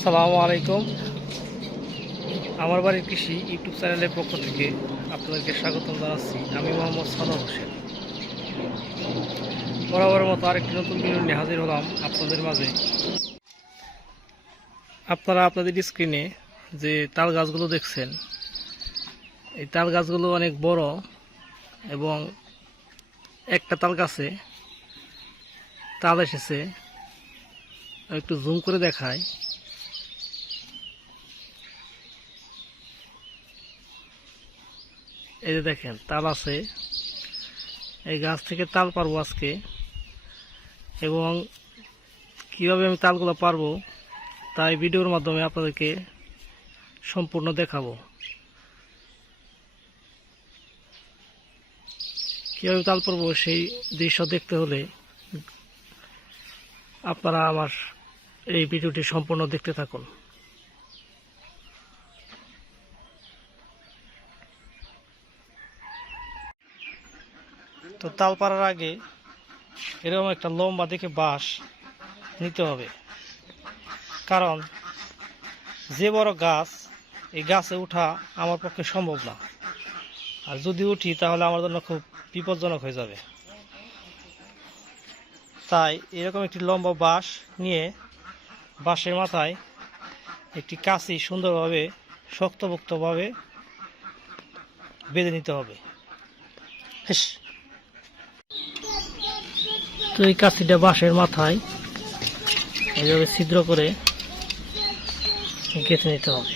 আসসালামু আলাইকুম। আমার বাড়ির কৃষি ইউটিউব চ্যানেলের পক্ষ থেকে আপনাদেরকে স্বাগতম জানাচ্ছি। আমি মোহাম্মদ সানোয়ার হোসেন। বরাবরের মতো আরেকটি নতুন ভিডিও নিয়ে হাজির হলাম আপনাদের মাঝে। আপনারা আপনাদের স্ক্রিনে যে তাল গাছগুলো দেখছেন, এই তাল গাছগুলো অনেক বড় এবং একটা তাল গাছে তাল এসেছে। একটু জুম করে দেখায়। এই যে দেখেন তাল আছে, এই গাছ থেকে তাল পারবো আজকে, এবং কিভাবে আমি তালগুলো পারবো তাই ভিডিওর মাধ্যমে আপনাদেরকে সম্পূর্ণ দেখাবো। কীভাবে তাল পারবো সেই দৃশ্য দেখতে হলে আপনারা আমার এই ভিডিওটি সম্পূর্ণ দেখতে থাকুন। তো তাল পাড়ার আগে এরকম একটা লম্বা দেখে বাঁশ নিতে হবে, কারণ যে বড় গাছ, এই গাছে ওঠা আমার পক্ষে সম্ভব না। আর যদি উঠি তাহলে আমার জন্য খুব বিপজ্জনক হয়ে যাবে। তাই এরকম একটি লম্বা বাঁশ নিয়ে বাঁশের মাথায় একটি কাঁচি সুন্দরভাবে শক্তপোক্তভাবে বেঁধে নিতে হবে। তো এই কাঁচিটা বাঁশের মাথায় এইভাবে ছিদ্র করে গেঁথে নিতে হবে।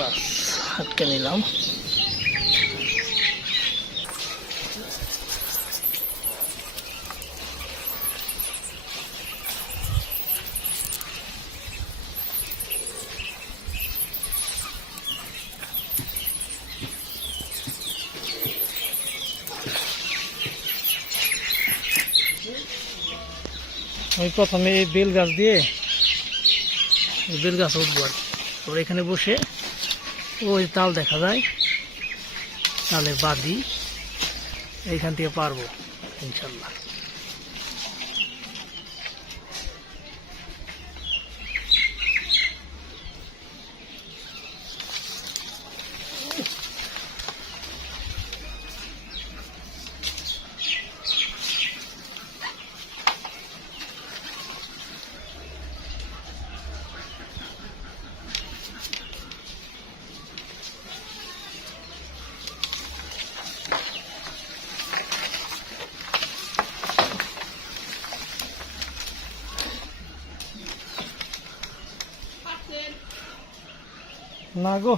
বাস আটকে নিলাম। আমি প্রথমে এই বেল গাছ দিয়ে বেল গাছ উঠবো আর কি। তো এখানে বসে ওই তাল দেখা যায়, তালের বাদি এইখান থেকে পারবো ইনশাল্লাহ। না গো,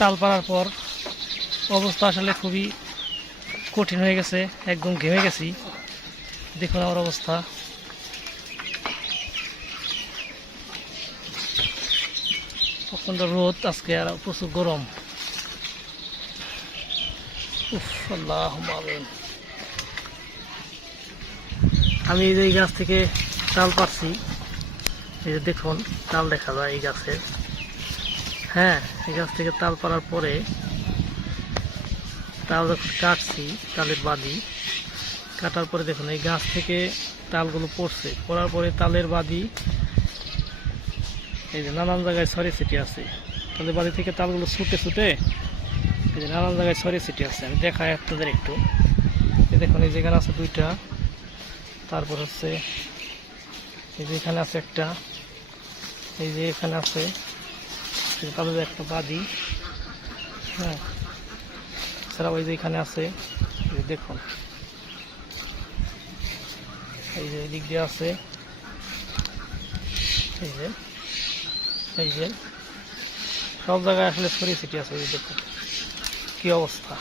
তাল পাড়ার পর অবস্থা আসলে খুবই কঠিন হয়ে গেছে, একদম ঘেমে গেছি। দেখুন আমার অবস্থা। প্রচণ্ড রোদ আজকে, আর প্রচুর গরম। উফ, আল্লাহুম্মা আমিন। আমি এই গাছ থেকে তাল পারছি, এই যে দেখুন তাল দেখা যায় এই গাছের। হ্যাঁ, এই গাছ থেকে তাল পাড়ার পরে তাল যখন কাটছি, তালের বাদি কাটার পরে দেখুন এই গাছ থেকে তালগুলো পড়ছে, পড়ার পরে তালের বাদি এই যে নানান জায়গায় ছড়িয়ে ছিটিয়ে আছে। তালের বাদি থেকে তালগুলো ছুটে ছুটে এই যে নানান জায়গায় ছড়িয়ে ছিটিয়ে আছে। আমি দেখাই আপনাদের একটু। এই দেখুন এই যেখানে আছে দুইটা, তারপর হচ্ছে এই যে এখানে আছে একটা, এই যে এখানে আছে তাদের একটা বাদি। হ্যাঁ, এছাড়াও এই যে এখানে আছে, দেখুন এই যে দিক দিয়ে আছে, এই যে এই যে সব জায়গায় আসলে ছড়িয়ে ছিটিয়ে আছে। এই দেখুন কি অবস্থা।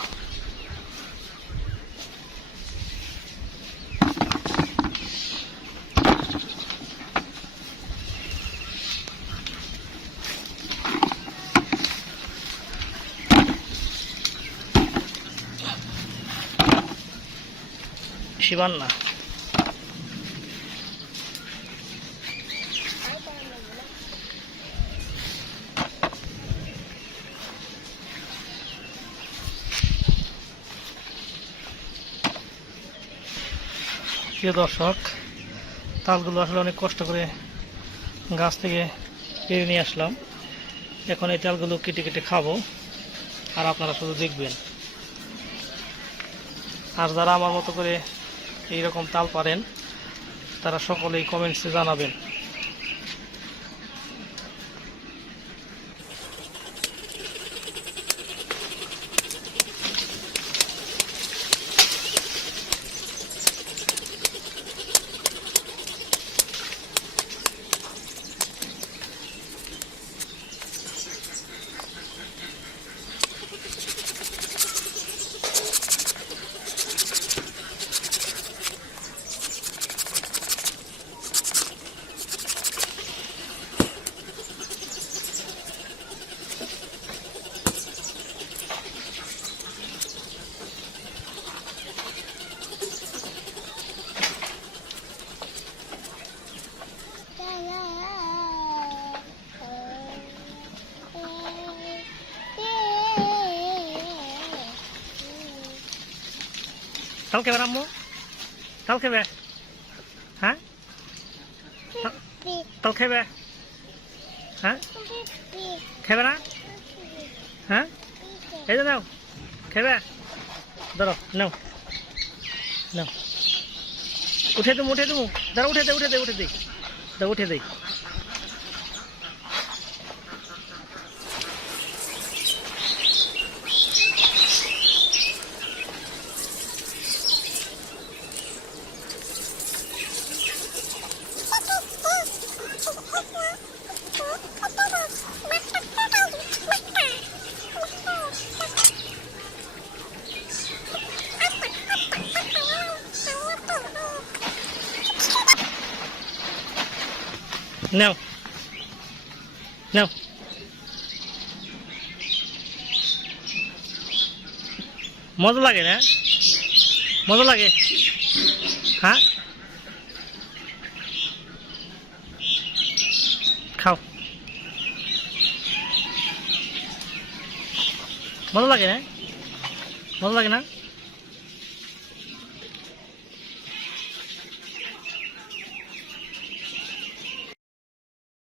শিবান্না প্রিয় দর্শক, তালগুলো আসলে অনেক কষ্ট করে গাছ থেকে পেরে নিয়ে আসলাম। এখন এই তালগুলো কেটে কেটে খাবো, আর আপনারা শুধু দেখবেন। আর যারা আমার মতো করে এইরকম তাল পারেন তারা সকলেই কমেন্টসে জানাবেন। তাল খাবে আম্মু? তাল খাবে? হ্যাঁ, তাল খাবে? হ্যাঁ, খাবে না? হ্যাঁ, এই যে নাও, খাবে? ধরো, নাও নাও, উঠে দেবো, উঠে দেবো, ধরো, উঠে দে, উঠে দে, উঠে দে, উঠে দে। নাও নাও, মজা লাগে না? মজা লাগে? হ্যাঁ, খাও, মজা লাগে না? মজা লাগে না?